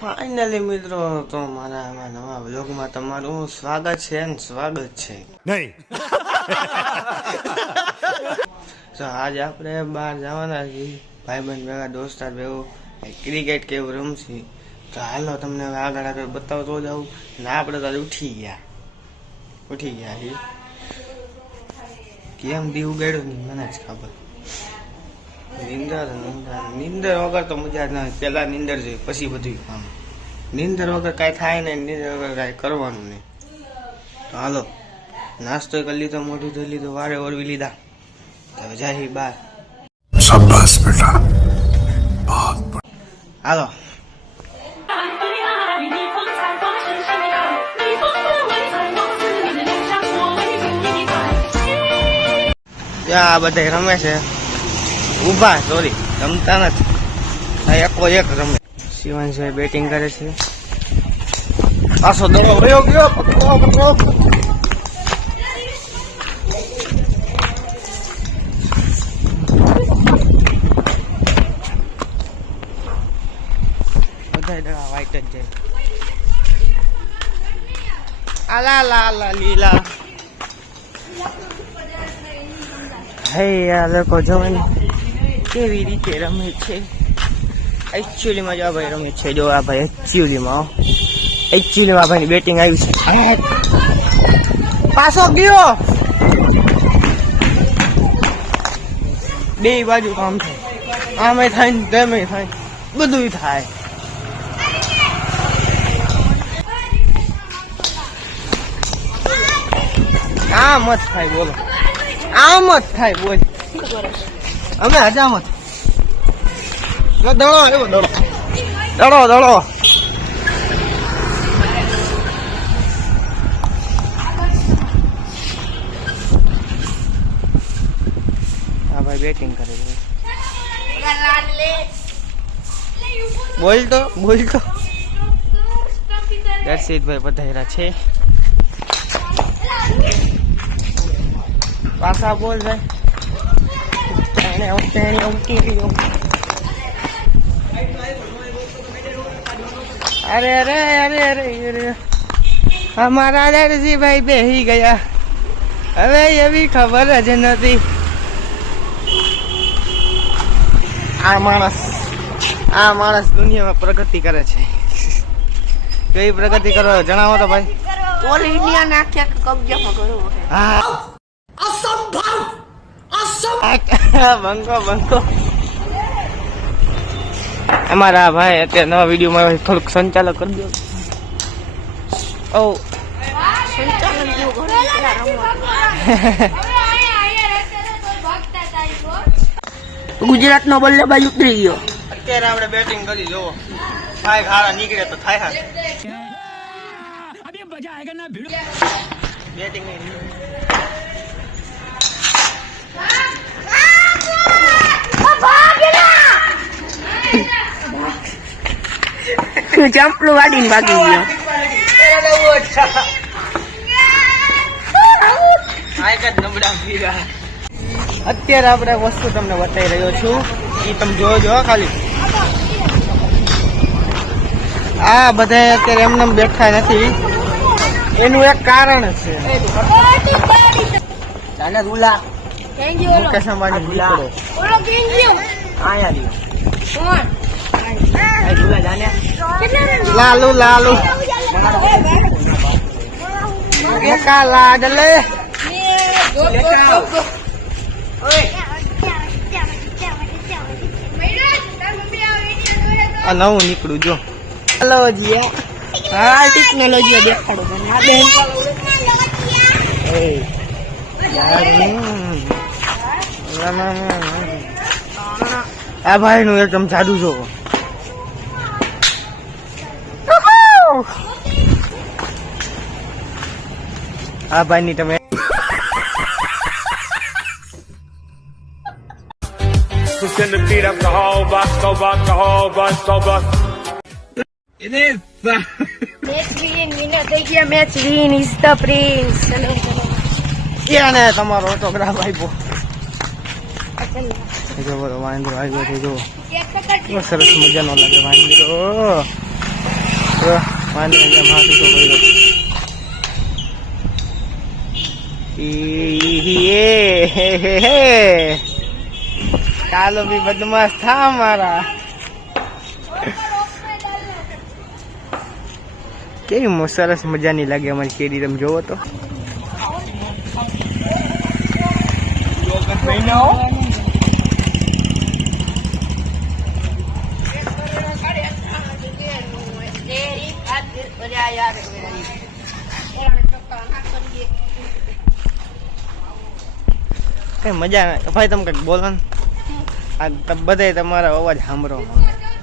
Finally મિત્રો, તો મારા નવા વ્લોગમાં તમારું સ્વાગત છે અને સ્વાગત છે નહીં. તો આજે આપણે બહાર જવાના છીએ, ભાઈબંધ ભેગા દોસ્તાર ભેગું ક્રિકેટ કેવું રમશી. તો હાલો તમને હવે આગળ બતાવતો જાઉં. ને આપણે તો ઉઠી ગયા છીએ. કેમ દી ઉગાડ્યો નહીં મને જ ખબર. નીંદર વગર તો મજા જ ના આવે. પેલા નીંદર જોઈએ પછી બધું કામ. નીંદર વગર કાંઈ થાય નહીં, નીંદર વગર કાંઈ કરવાનું નહીં. તો હાલો નાસ્તો કરી લીધો, મોઢું ધોઈ લીધું, વારે ઓરવી લીધા. તો જાય બાર. શાબાશ બેટા, હાલો. આ બધા રમે છે ઉભા, સોરી રમતા નથી, એકો એક રમે. શિવાંશભાઈ બેટિંગ કરે છે. પાછો દડો વયો ગયો. બધા દડા વાઈટ જ જાય. આલા લા લીલા. હે આ લોકો જોવાની કેવી રીતે રમે છે. એકચ્યુઅલીમાં જો આ ભાઈ રમે છે. જો આ ભાઈ એકચ્યુઅલીમાં ભાઈની બેટિંગ આવી છે. પાછો ગયો. બે બાજુ કામ થાય, આમે થાય ને તેમે થાય, બધું થાય. આમ જ થાય, બોલો આમ જ થાય. બોલ અમે હજામત દડો આવ્યો. દડો હા ભાઈ બેટિંગ કરે છે. બોલ તો દર્શિતભાઈ પધાર્યા છે. પાછા બોલ ભાઈ. અરે અમારા દરજીભાઈ બેહી ગયા. હવે એવી ખબર જ નથી. આ માણસ દુનિયામાં પ્રગતિ કરે છે. કઈ પ્રગતિ કરો જણાવો તો ભાઈ. ઓલ ઇન્ડિયા નાખ્યા કબજામાં કર્યો. હા બંકો અમારા ભાઈ અત્યારે નવા વિડીયોમાં થોડુંક સંચાલક કરી દો. ગુજરાત નો બલ્લેબાજ ઉતરી ગયો. અત્યારે આપણે બેટિંગ કરી જોવો. થાય ખારા નીકળે તો થાય. બેટિંગ ચાંપલું વાડીને ભાગી ગયો. અત્યારે આપણે વસ્તુ તમને બતાવી રહ્યો છું, એ તમે જોજો ખાલી. આ બધા અત્યારે એમને બેઠા નથી, એનું એક કારણ છે. મુકેશ અંબાણી લાલુ લાડલે આ નવું નીકળું જો. હા ટેકનોલોજી દેખાડો મને. આ ભાઈ નું એકદમ જાદુ જોવો. આ ભાઈ ની તમે send the beat up the whole box, go box, the whole box, go box. It is. Match win, winner થઈ ગયા. Match win is the prince. ચલો એને તમારો ઓટોગ્રાફ આપ્યો. જો બોલો વાંદરો આવ્યો છે. જો સરસ મજાનો લાગે વાંદરો. જો માંડવી જેમ હાથું તો કર્યો ચાલો બી બદમાશ થા મારા કેવી સરસ મજાની લાગે અમારી કેરી તમે જોવો તો કઈ મજા ના ભાઈ તમે કઈક બોલો ને આ બધા તમારા અવાજ સાંભળો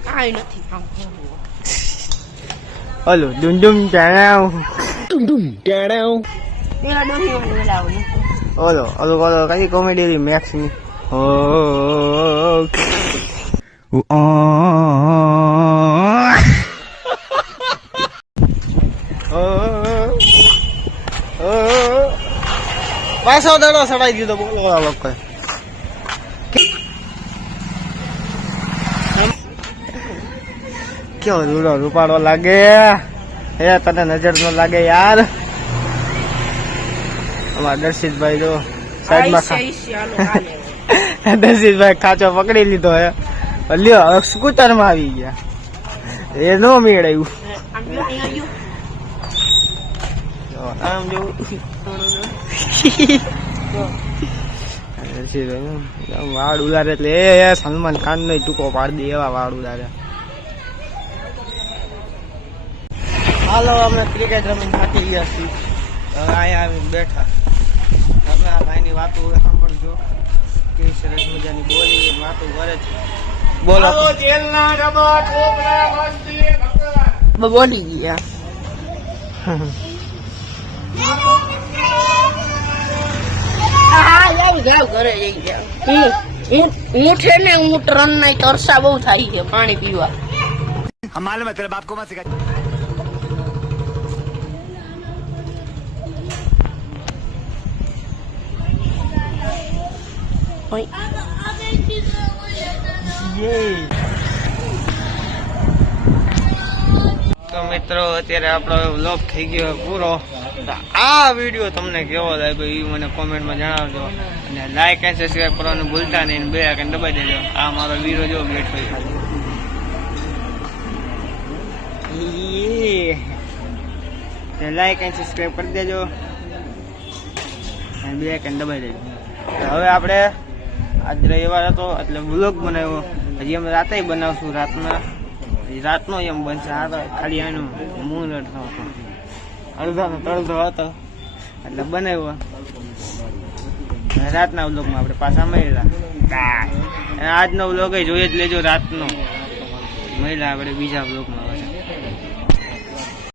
કાંઈ નથી સાંભળવું. ઓલું ડુમડુમ ટાણાવ પેલા ડોહી ઓલું બોલાવું નથી. ઓલો ઓલો ઓલો કઈ કોમેડી મેક્સ ની પાછો દડો સડાઈ દીધો બોલો લોકો કેવો રૂડો રૂપાડો લાગે હે તને નજર નો લાગે યાર અમારા દર્શિતભાઈ જો સાઈડમાં દર્શિતભાઈ ખાચો પકડી લીધો હે લ્યો હવે સ્કૂટર માં આવી ગયા એ નો મેળવ્યું આમ જેવું વાળ ઉડારે એટલે એ સલમાન ખાન નો ટૂંકો પાડી દે એવા વાળ ઉડારે હાલો અમે ક્રિકેટ રમીને થાકી ગયા છીએ હવે અહીંયા આવીને બેઠા તમે આ ભાઈની વાતો સાંભળજો કેવી સરસ મજાની બોલી વાતો કરે છે બોલો બોલી ગયા હું છે ને હું ટ્રન ના તરસા બહુ થાય છે પાણી પીવા मालूम है तेरे बाप को मत सिखा તો મિત્રો અત્યારે આપણો વ્લોગ થઈ ગયો પૂરો તો આ વિડીયો તમને કેવો લાગ્યો એ મને કોમેન્ટમાં જણાવજો અને લાઈક અને સબસ્ક્રાઈબ કરવાનું ભૂલતા નહીં બે આઈકન દબાઈ દેજો આ મારો વીરો જો બેઠો છે લાઈક અને સબસ્ક્રાઈબ કરી દેજો અને બે આઈકન દબાઈ દેજો હવે આપણે આજ રવિવાર હતો એટલે વ્લોગ બનાવ્યો હજી અમે રાતે બનાવશું રાતનો એમ બનશે આ તો ખાલી આનું મૂળ હતો અડધો તળધો હતો એટલે બનાવ્યો રાતના વ્લોગમાં આપણે પાછા મળેલા આજનો વ્લોગ જોઈ જ લેજો રાતનો મળ્યા આપણે બીજા વ્લોગમાં